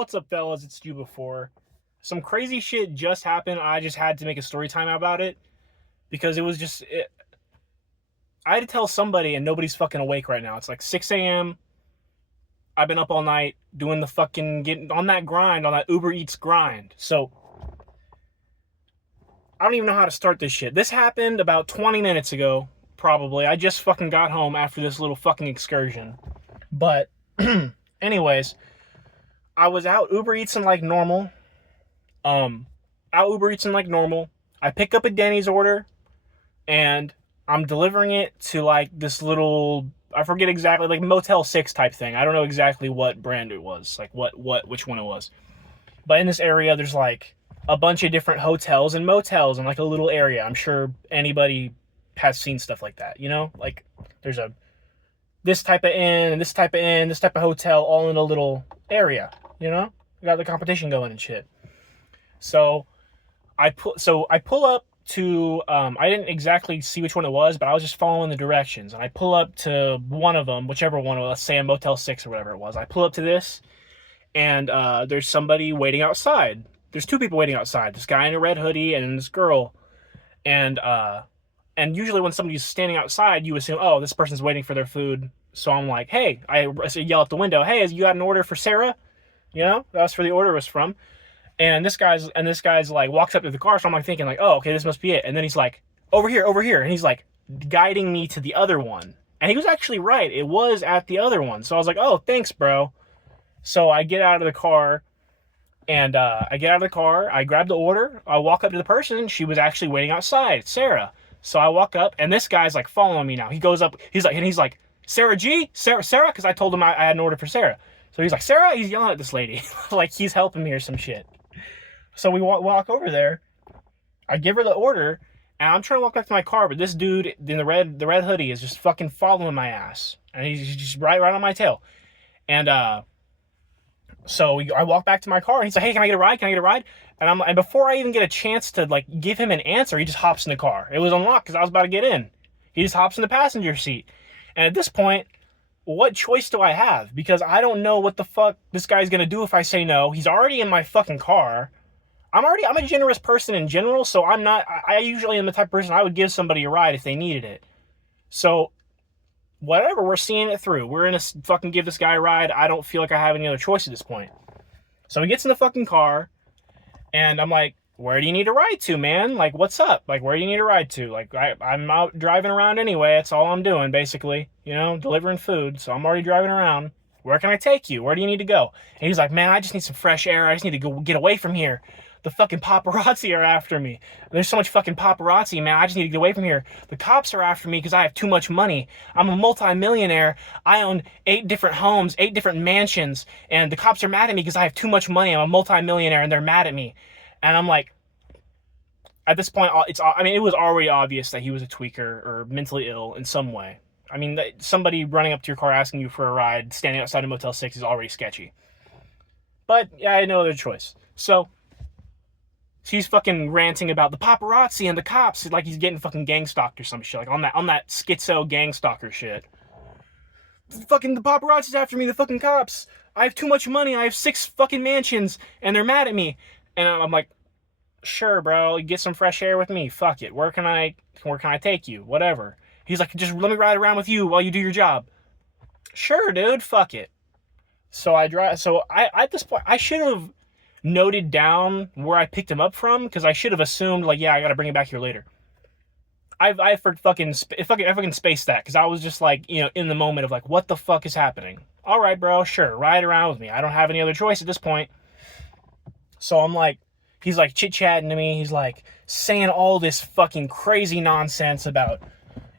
What's up, fellas? It's you before. Some crazy shit just happened. I just had to make a story time about it because it was just. I had to tell somebody, and nobody's fucking awake right now. It's like 6 a.m. I've been up all night doing the fucking getting on that grind, on that Uber Eats grind. So I don't even know how to start this shit. This happened about 20 minutes ago, probably. I just fucking got home after this little fucking excursion. But, anyways, I was out Uber Eatsing like normal. Out Uber Eatsing like normal. I pick up a Denny's order, and I'm delivering it to like this little, I forget exactly, like Motel 6 type thing. I don't know exactly what brand it was, like which one it was. But in this area, there's like a bunch of different hotels and motels in like a little area. I'm sure anybody has seen stuff like that, you know? Like there's this type of inn and this type of inn, this type of hotel all in a little area, you know? We got the competition going and shit. So I pull up to, I didn't exactly see which one it was, but I was just following the directions. And I pull up to one of them, whichever one it was, let's say a Motel 6 or whatever it was. I pull up to this, and there's somebody waiting outside. There's two people waiting outside. This guy in a red hoodie and this girl. And usually when somebody's standing outside, you assume, oh, this person's waiting for their food. So I'm like, hey, I yell at the window, hey, you got an order for Sarah? You know, that's where the order was from. And this guy's like walks up to the car, so I'm like thinking like, oh, okay, this must be it. And then he's like, over here, and he's like guiding me to the other one. And he was actually right. It was at the other one. So I was like, oh, thanks, bro. So I get out of the car, and I grab the order, I walk up to the person. She was actually waiting outside, Sarah. So I walk up, and this guy's like following me now. He goes up, he's like, Sarah G, Sarah, because I told him I had an order for Sarah. So he's like, Sarah? He's yelling at this lady. Like he's helping me or some shit. So we walk over there. I give her the order, and I'm trying to walk back to my car, but this dude in the red hoodie is just fucking following my ass, and he's just right on my tail. And so I walk back to my car, and he's like, "Hey, can I get a ride? Can I get a ride?" And before I even get a chance to like give him an answer, he just hops in the car. It was unlocked because I was about to get in. He just hops in the passenger seat, and at this point, what choice do I have? Because I don't know what the fuck this guy's gonna do if I say no. He's already in my fucking car. I'm a generous person in general, so I usually am the type of person I would give somebody a ride if they needed it. So, whatever, we're seeing it through. We're gonna fucking give this guy a ride. I don't feel like I have any other choice at this point. So he gets in the fucking car, and I'm like, where do you need a ride to, man? Like, what's up? Like, where do you need a ride to? Like, I'm out driving around anyway. That's all I'm doing, basically. You know, delivering food, so I'm already driving around. Where can I take you? Where do you need to go? And he's like, man, I just need some fresh air. I just need to go get away from here. The fucking paparazzi are after me. There's so much fucking paparazzi, man. I just need to get away from here. The cops are after me because I have too much money. I'm a multi-millionaire. I own 8 different homes, 8 different mansions, and the cops are mad at me because I have too much money. I'm a multi-millionaire, and they're mad at me. And I'm like, at this point, it was already obvious that he was a tweaker or mentally ill in some way. I mean, somebody running up to your car asking you for a ride, standing outside of Motel 6 is already sketchy. But, yeah, I had no other choice. So he's fucking ranting about the paparazzi and the cops, like he's getting fucking gang stalked or some shit, like on that schizo gang stalker shit. Fucking the paparazzi's after me, the fucking cops. I have too much money. I have 6 fucking mansions, and they're mad at me. And I'm like, sure, bro, get some fresh air with me. Fuck it. Where can I take you? Whatever. He's like, just let me ride around with you while you do your job. Sure, dude. Fuck it. So I drive. So at this point, I should have noted down where I picked him up from, because I should have assumed like, yeah, I gotta bring him back here later. I fucking spaced that because I was just like, you know, in the moment of like, what the fuck is happening? All right, bro, sure, ride around with me. I don't have any other choice at this point. So I'm like, he's like chit-chatting to me. He's like saying all this fucking crazy nonsense about,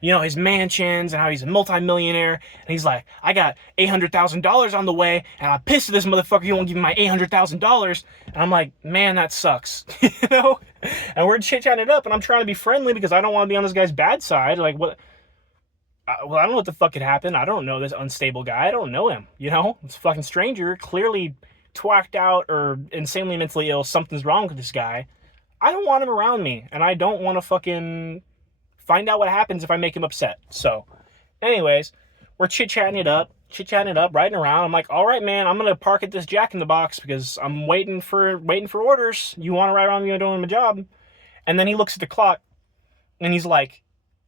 you know, his mansions and how he's a multi-millionaire. And he's like, I got $800,000 on the way, and I'm pissed at this motherfucker. He won't give me my $800,000. And I'm like, man, that sucks. You know? And we're chit-chatting it up, and I'm trying to be friendly because I don't want to be on this guy's bad side. Like, what? Well, I don't know what the fuck could happen. I don't know this unstable guy. I don't know him. You know? It's a fucking stranger. Clearly twacked out or insanely mentally ill. Something's wrong with this guy. I don't want him around me, and I don't want to fucking find out what happens if I make him upset. So, anyways, we're chit-chatting it up. chit-chatting it up, riding around. I'm like, all right, man, I'm gonna park at this Jack in the Box because I'm waiting for orders. You want to ride around me doing my job? And then he looks at the clock and he's like,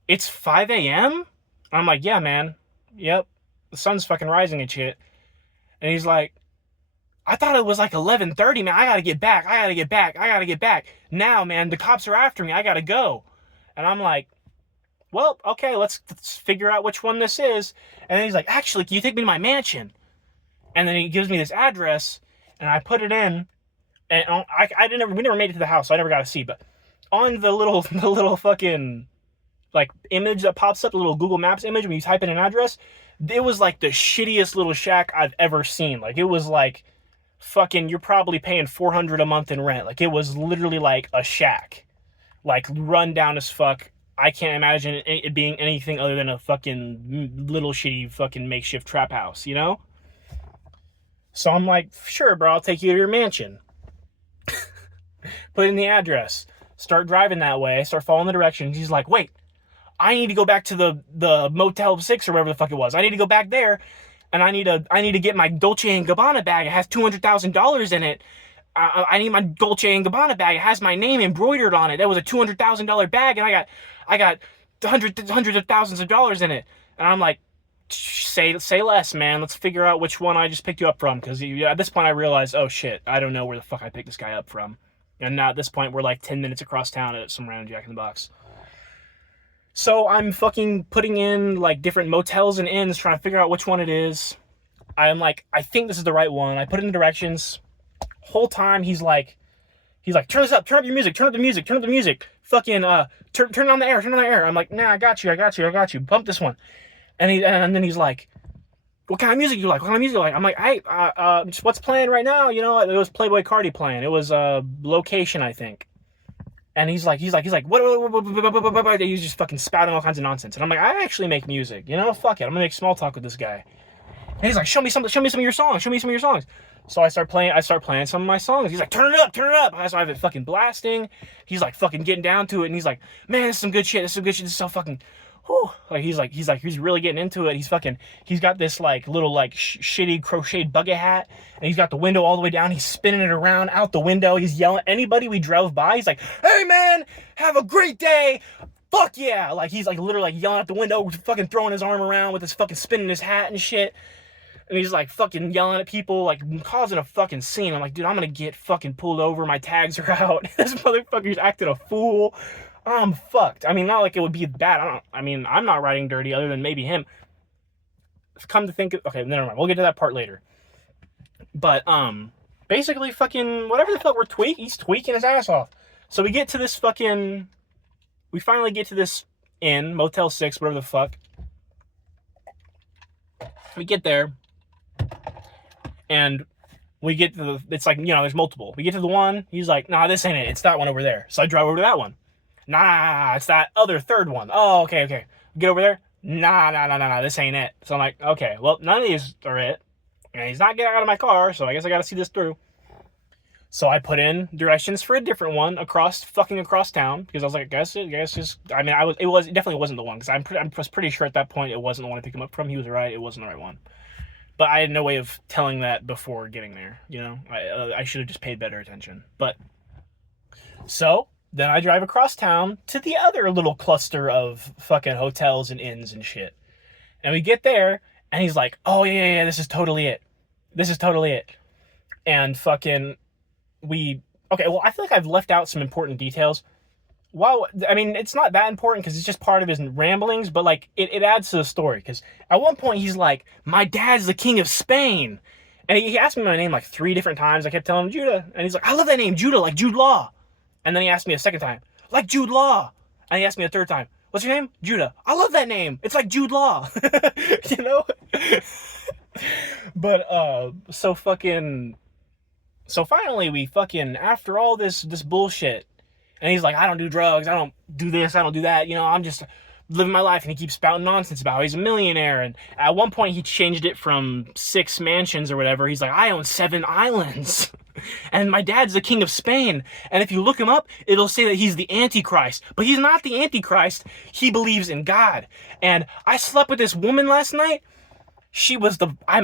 it's 5 a.m.? I'm like, yeah, man. Yep. The sun's fucking rising and shit. And he's like, I thought it was like 11:30, man. I gotta get back. Now, man, the cops are after me. I gotta go. And I'm like, well, okay, let's figure out which one this is. And then he's like, actually, can you take me to my mansion? And then he gives me this address, and I put it in, and we never made it to the house, so I never got to see. But on the little fucking like image that pops up, the little Google Maps image when you type in an address, it was like the shittiest little shack I've ever seen. Like it was like fucking, you're probably paying $400 a month in rent. Like it was literally like a shack, like run down as fuck. I can't imagine it being anything other than a fucking little shitty fucking makeshift trap house, you know? So I'm like, sure, bro, I'll take you to your mansion. Put in the address. Start driving that way. Start following the directions. He's like, wait, I need to go back to the Motel 6 or whatever the fuck it was. I need to go back there, and I need to get my Dolce & Gabbana bag. It has $200,000 in it. I need my Dolce & Gabbana bag. It has my name embroidered on it. That was a $200,000 bag, and I got hundreds of thousands of dollars in it. And I'm like, say less, man. Let's figure out which one I just picked you up from. Because at this point, I realized, oh shit, I don't know where the fuck I picked this guy up from. And now at this point, we're like 10 minutes across town at some random Jack in the Box. So I'm fucking putting in like different motels and inns, trying to figure out which one it is. I'm like, I think this is the right one. I put in the directions. Whole time he's like, turn this up, turn up your music, turn up the music, fucking turn on the air. I'm like, nah, I got you, bump this one. And then he's like, what kind of music you like? I'm like, hey, what's playing right now? You know, it was Playboy Cardi playing. It was Location, I think. And he's like, what? He's just fucking spouting all kinds of nonsense. And I'm like, I actually make music, you know, fuck it, I'm gonna make small talk with this guy. And he's like, show me some of your songs. So I start playing some of my songs. He's like, turn it up. So I have it fucking blasting. He's like fucking getting down to it, and he's like, man, this is some good shit. This is so fucking, whew. Like he's really getting into it. He's got this like little like shitty crocheted bucket hat, and he's got the window all the way down. He's spinning it around out the window. He's yelling anybody we drove by. He's like, hey man, have a great day. Fuck yeah. Like he's like literally like yelling out the window, fucking throwing his arm around with his fucking spinning his hat and shit. And he's like fucking yelling at people, like causing a fucking scene. I'm like, dude, I'm gonna get fucking pulled over. My tags are out. This motherfucker's acting a fool. I'm fucked. I mean, not like it would be bad. I'm not riding dirty other than maybe him. Come to think of, okay, never mind. We'll get to that part later. But, basically fucking whatever the fuck he's tweaking his ass off. So we finally get to this inn, Motel 6, whatever the fuck. We get there. And we get to it's like, you know, there's multiple. We get to the one, he's like, nah, this ain't it. It's that one over there. So I drive over to that one. Nah, it's that other third one. Oh, okay. Get over there. Nah, this ain't it. So I'm like, okay, well, none of these are it. And he's not getting out of my car, so I guess I gotta see this through. So I put in directions for a different one across town, because I was like, it definitely wasn't the one, because I was pretty sure at that point it wasn't the one I picked him up from. He was right, it wasn't the right one. But I had no way of telling that before getting there, you know? I should have just paid better attention. But, so, then I drive across town to the other little cluster of fucking hotels and inns and shit. And we get there, and he's like, oh, yeah, this is totally it. And fucking, I feel like I've left out some important details. Well, I mean, it's not that important because it's just part of his ramblings, but like it adds to the story. Because at one point he's like, my dad's the king of Spain. And he asked me my name like 3 different times. I kept telling him Judah. And he's like, I love that name, Judah, like Jude Law. And then he asked me a second time, like Jude Law. And he asked me a third time, what's your name? Judah. I love that name. It's like Jude Law. You know? But, so finally we fucking, after all this bullshit, and he's like, I don't do drugs, I don't do this, I don't do that, you know, I'm just living my life. And he keeps spouting nonsense about how he's a millionaire. And at one point he changed it from 6 mansions or whatever. He's like, I own 7 islands. And my dad's the king of Spain. And if you look him up, it'll say that he's the Antichrist. But he's not the Antichrist. He believes in God. And I slept with this woman last night. She was the I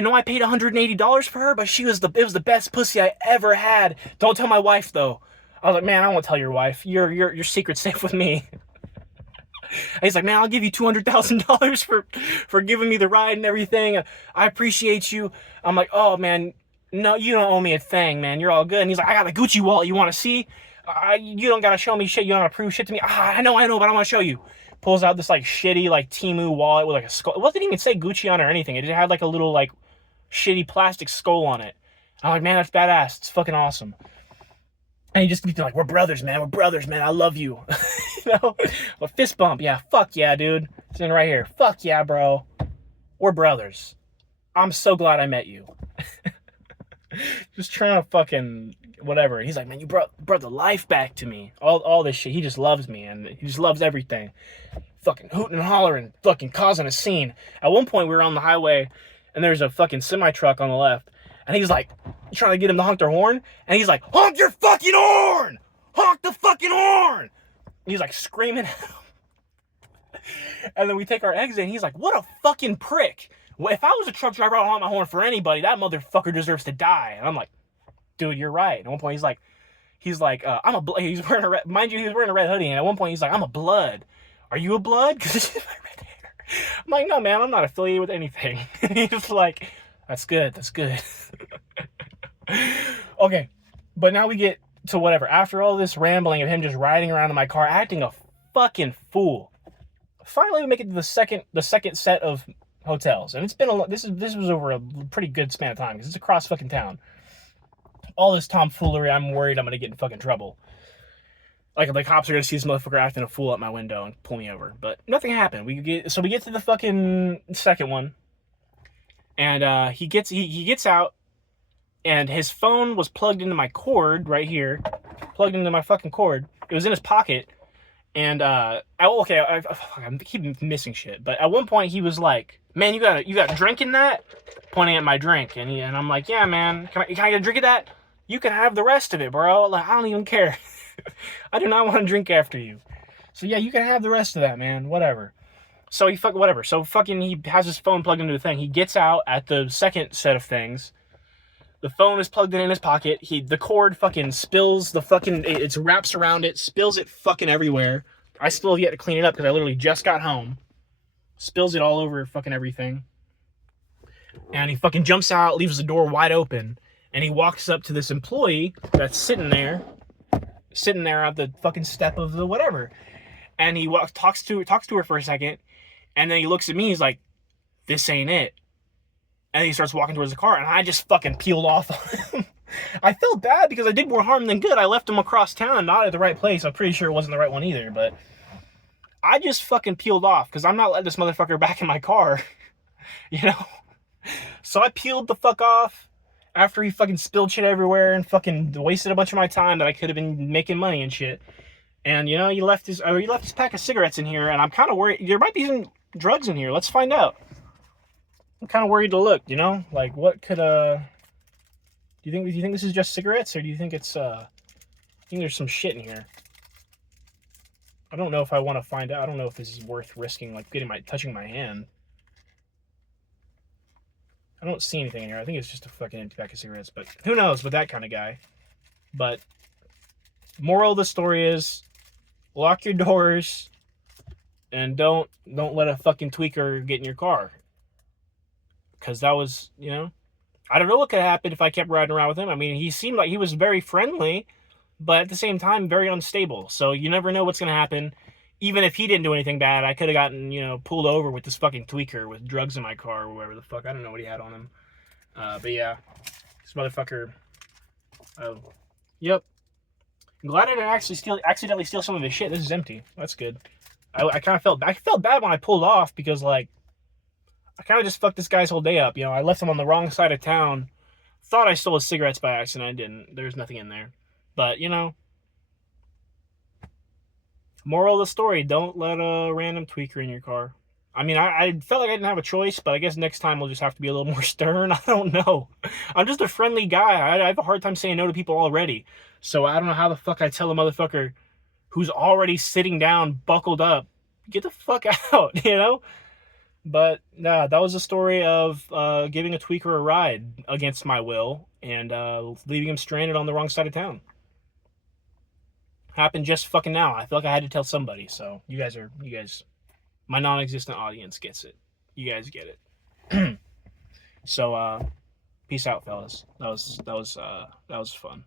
know I paid $180 for her, but it was the best pussy I ever had. Don't tell my wife though. I was like, man, I won't tell your wife. Your secret's safe with me. And he's like, man, I'll give you $200,000 for giving me the ride and everything. I appreciate you. I'm like, oh man, no, you don't owe me a thing, man. You're all good. And he's like, I got a Gucci wallet. You want to see? You don't gotta show me shit. You don't gotta prove shit to me. I know, but I want to show you. Pulls out this like shitty like Temu wallet with like a skull. It wasn't even say Gucci on it or anything. It just had like a little like shitty plastic skull on it. I'm like, man, that's badass. It's fucking awesome. And he just keeps like, we're brothers, man. We're brothers, man. I love you. You know? A fist bump. Yeah, fuck yeah, dude. Sitting right here. Fuck yeah, bro. We're brothers. I'm so glad I met you. Just trying to fucking whatever. He's like, man, you brought the life back to me. All this shit. He just loves me, and he just loves everything. Fucking hooting and hollering, fucking causing a scene. At one point, we were on the highway, and there's a fucking semi-truck on the left, and he's like, trying to get him to honk their horn, and he's like, honk your fucking horn! Honk the fucking horn! And he's like screaming at him. And then we take our exit, and he's like, what a fucking prick. If I was a truck driver, I'd honk my horn for anybody. That motherfucker deserves to die. And I'm like, dude, you're right. At one point, he's like, I'm a blood. He's wearing a red, mind you, he was wearing a red hoodie. And at one point, he's like, I'm a blood. Are you a blood? Because it's my red hair. I'm like, no, man, I'm not affiliated with anything. He's like, that's good. That's good. Okay, but now we get to whatever. After all this rambling of him just riding around in my car, acting a fucking fool. Finally, we make it to the second set of hotels, and it's been this was over a pretty good span of time because it's across fucking town. All this tomfoolery, I'm worried I'm gonna get in fucking trouble. Like the cops are gonna see this motherfucker acting a fool at my window and pull me over, but nothing happened. We get to the fucking second one, and he gets out, and his phone was plugged into my cord right here, plugged into my fucking cord. It was in his pocket. And I keep missing shit. But at one point he was like, "Man, you got a drink in that?" Pointing at my drink, and I'm like, "Yeah, man. Can I get a drink of that? You can have the rest of it, bro. Like, I don't even care. I do not want to drink after you. So yeah, you can have the rest of that, man. Whatever." So he has his phone plugged into the thing. He gets out at the second set of things. The phone is plugged in his pocket. The cord fucking spills it wraps around it, spills it fucking everywhere. I still have yet to clean it up because I literally just got home. Spills it all over fucking everything. And he fucking jumps out, leaves the door wide open, and he walks up to this employee that's sitting there at the fucking step of the whatever. And he talks to her for a second, and then he looks at me, he's like, "This ain't it." And he starts walking towards the car, and I just fucking peeled off on him. I felt bad because I did more harm than good. I left him across town, not at the right place. I'm pretty sure it wasn't the right one either, but I just fucking peeled off because I'm not letting this motherfucker back in my car, you know? So I peeled the fuck off after he fucking spilled shit everywhere and fucking wasted a bunch of my time that I could have been making money and shit. And, you know, he left his pack of cigarettes in here, and I'm kind of worried. There might be some drugs in here. Let's find out. I'm kind of worried to look, you know? Like, what could, do you think this is just cigarettes, or do you think it's, I think there's some shit in here? I don't know if I want to find out. I don't know if this is worth risking, like, touching my hand. I don't see anything in here. I think it's just a fucking empty pack of cigarettes, but who knows with that kind of guy. But, moral of the story is, lock your doors, and don't let a fucking tweaker get in your car. Because that was, you know, I don't know what could happen if I kept riding around with him. I mean, he seemed like he was very friendly, but at the same time, very unstable. So you never know what's going to happen. Even if he didn't do anything bad, I could have gotten, you know, pulled over with this fucking tweaker with drugs in my car or whatever the fuck. I don't know what he had on him. But yeah, this motherfucker. Oh, yep. I'm glad I didn't accidentally steal some of his shit. This is empty. That's good. I kind of felt bad. I felt bad when I pulled off because, like, I kind of just fucked this guy's whole day up. You know, I left him on the wrong side of town. Thought I stole his cigarettes by accident. I didn't. There's nothing in there. But, you know, moral of the story, don't let a random tweaker in your car. I mean, I felt like I didn't have a choice, but I guess next time we'll just have to be a little more stern. I don't know. I'm just a friendly guy. I have a hard time saying no to people already. So I don't know how the fuck I tell a motherfucker who's already sitting down, buckled up, get the fuck out, you know? But nah, that was a story of giving a tweaker a ride against my will and leaving him stranded on the wrong side of town. Happened just fucking now. I feel like I had to tell somebody. So you guys, my non-existent audience gets it. You guys get it. So peace out, fellas. That was fun.